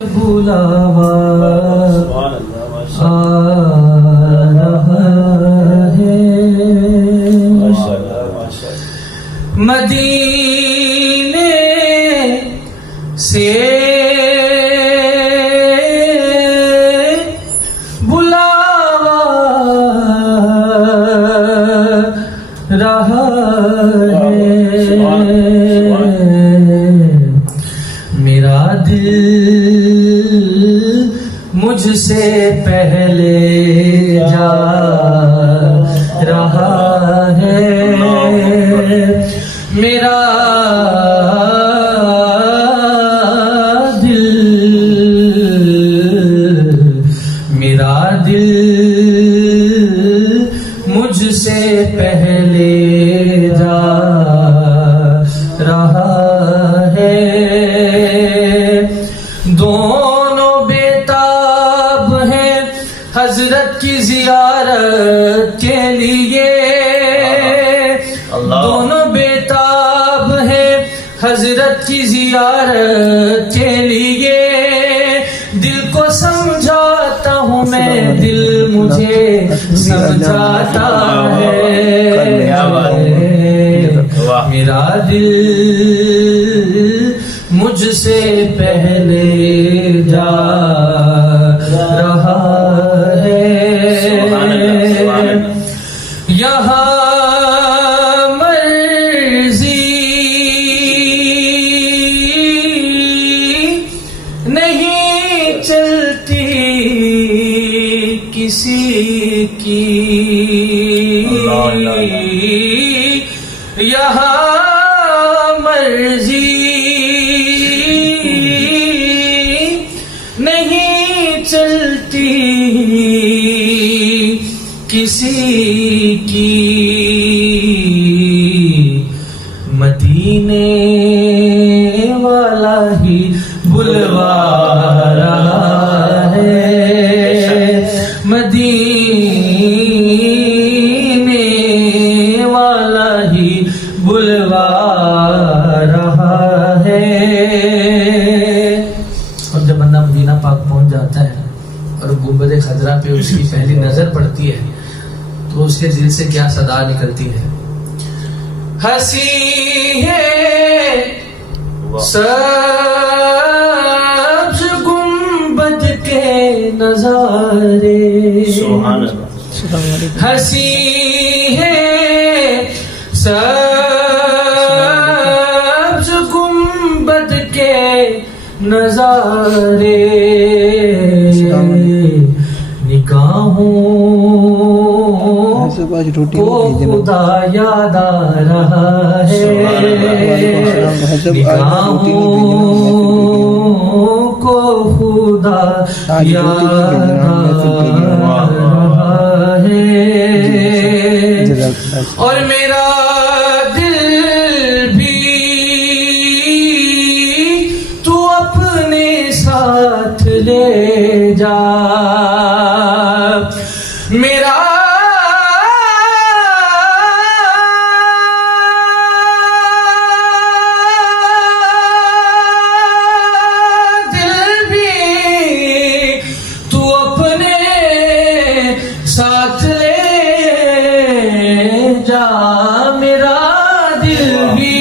بلاوا آ رہا ہے مدینے سے بلاوا رہا ہے میرا دل مجھ سے پہلے جا رہا ہے میرا دل مجھ سے پہلے جا رہا ہے دونوں بےتاب ہیں حضرت کی زیارت کے لیے دونوں بےتاب ہیں حضرت کی زیارت کے لیے دل کو سمجھاتا ہوں میں دل مجھے سمجھاتا ہے میرا دل مجھ سے پہلے جا رہا ہے یہاں مرضی نہیں چلتی کسی کی یہاں مرضی نہیں چلتی کسی کی مدینے والا ہی بلوا رہا ہے مدینے والا ہی بلوا رہا ہے اور جب بندہ مدینہ پاک پہنچ جاتا ہے اور گنبد خضرا پہ اس کی پہلی نظر پڑتی ہے تو اس کے دل سے کیا صدا نکلتی ہے ہنسی ہے سبز گنبد کے نظارے ہنسی ہے سبز گنبد کے نظارے نگاہوں کو خدا یاد آ رہا ہے نگاہوں کو خدا یاد آ رہا ہے اور میرا دل بھی تو اپنے ساتھ لے جا میرا دل بھی تو اپنے ساتھ لے جا میرا دل بھی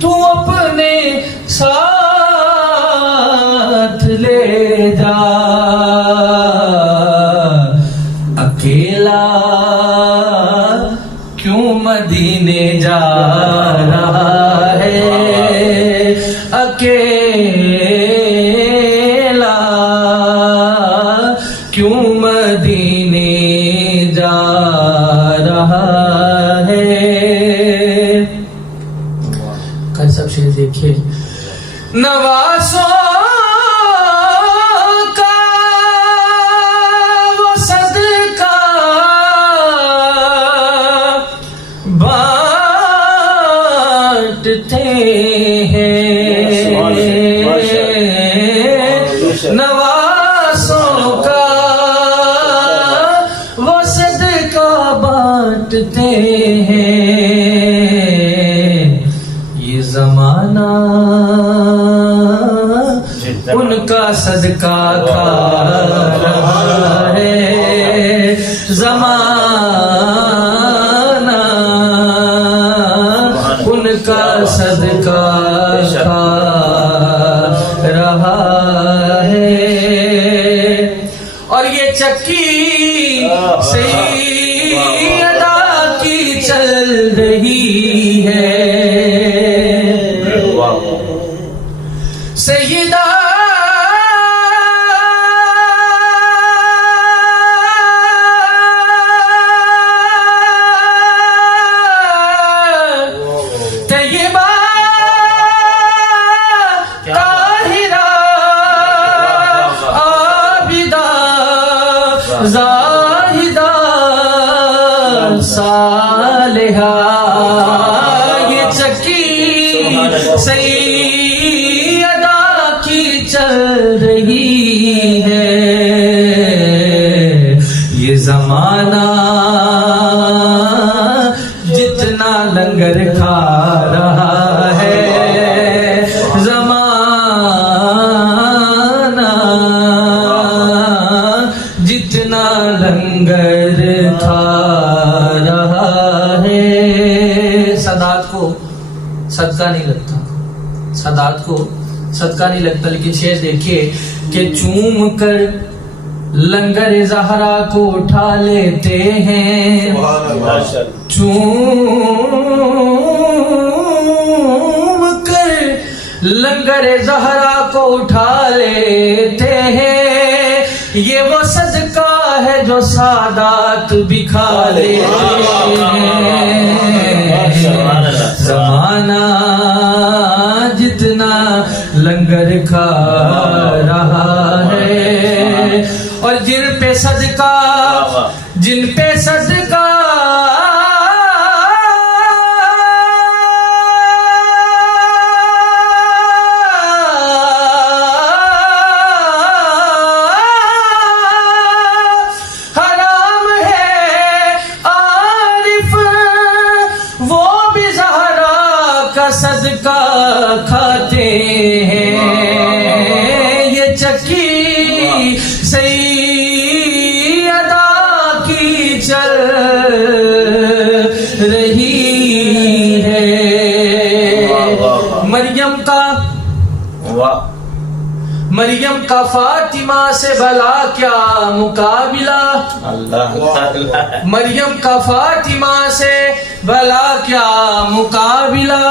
تو اپنے ساتھ لے جا اکیلا کیوں مدینے جا رہا ہے اکیلا کیوں مدینے جا رہا ہے کل سب شیر دیکھیے نوازوں نوازوں کا وہ صدقہ بانٹتے ہیں یہ زمانہ ان کا صدقہ کھا رہا ہے زمانہ، ان کا صدقہ کھا رہا ہے۔ اور یہ چکی سیدہ کی چل رہی ہے، سیدہ طیبہ طاہرہ عابدہ زاہدہ صالحہ، یہ چکی سیدہ کی چل رہی ہے۔ یہ زمانہ جتنا لنگر کھا رہا ہے، زمانہ جتنا لنگر کھا رہا ہے۔ سادات کو صدقہ نہیں لگتا، سادات کو صدقہ نہیں لگتا، لیکن شعر دیکھیے کہ چوم کر لنگر زہرا کو اٹھا لیتے ہیں، چوم کر لنگر زہرا کو اٹھا لیتے ہیں۔ یہ وہ صدقہ ہے جو سادات بھی کھا لیتے ہیں۔ زمانہ جتنا لنگر کھا رہا ہے، اور جن پہ صدقہ، جن پہ صدقہ حرام ہے، عارف وہ بھی زہرا کا صدقہ کھاتے ہیں۔ یہ چکی سیدہ کی چل رہی ہے۔ مریم کا فاطمہ سے بھلا کیا مقابلہ، مریم کا فاطمہ سے بھلا کیا مقابلہ،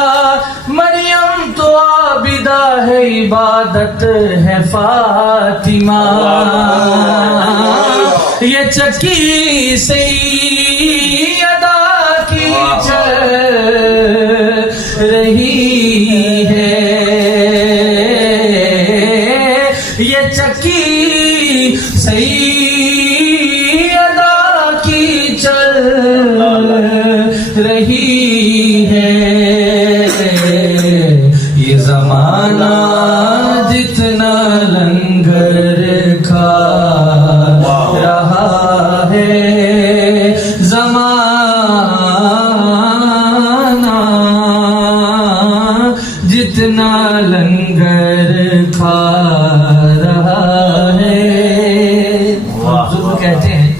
مریم تو عابدہ ہے، عبادت ہے فاطمہ۔ یہ چکی سیدہ کی چل رہی ہے، یہ چکی سیدہ کی چل رہی ہے۔ یہ زمانہ جتنا لنگر کھا رہا ہے، زمانہ جتنا لنگر کھا رہا ہے۔ بزرگ کہتے ہیں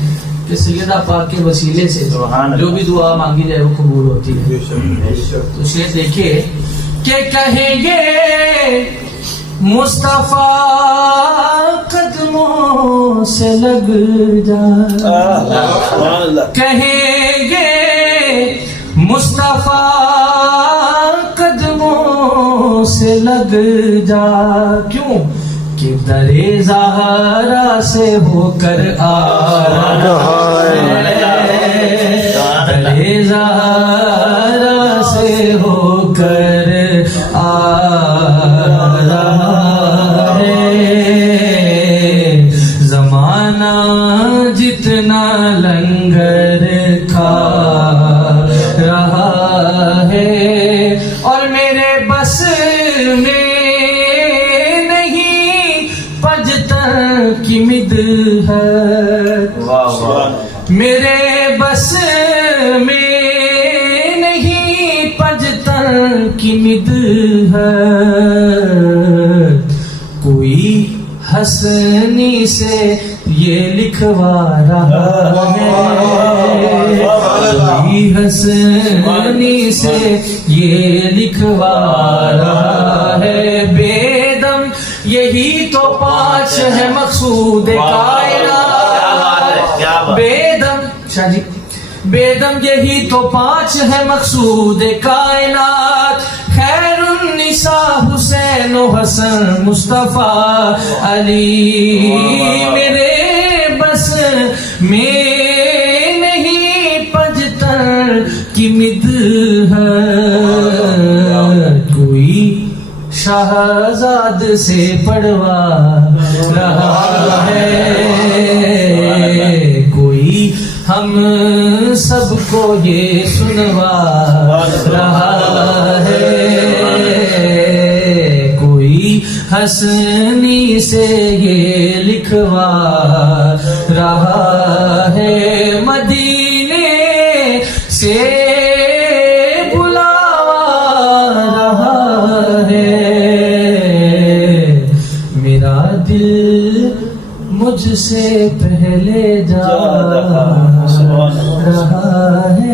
کہ سیدہ پاک کے وسیلے سے جو بھی دعا مانگی جائے وہ قبول ہوتی ہے۔ تو شعر دیکھیے کہ کہیں گے مصطفیٰ قدموں سے لگ جا، کہیں گے مصطفیٰ قدموں سے لگ جا، کیوں کہ در زہرا سے ہو کر آ رہا ہے، در زہرا سے ہو کر آ رہا ہے۔ زمانہ جتنا لنگر کھا رہا ہے، اور میرے بس میں کی مدحت، میرے بس میں نہیں پجتن کی مدحت، کوئی حسنی سے یہ لکھوا رہا ہے، کوئی حسنی سے یہ لکھوا رہا ہے، بے دم یہی تو پانچ ہے مقصود کائنات، بے دم شاہ جی، بے دم یہی تو پانچ ہے مقصود کائنات، خیر النساء حسین و حسن مصطفیٰ علی، میرے بس میں نہیں پجتر کی مدحت، کوئی شہزاد سے پڑھوا رہا ہے، کوئی ہم سب کو یہ سنوا رہا ہے، کوئی حسنی سے یہ لکھوا رہا ہے، مدینے سے بلاوا رہا ہے، میرا دل مجھ سے پہلے جا رہا ہے۔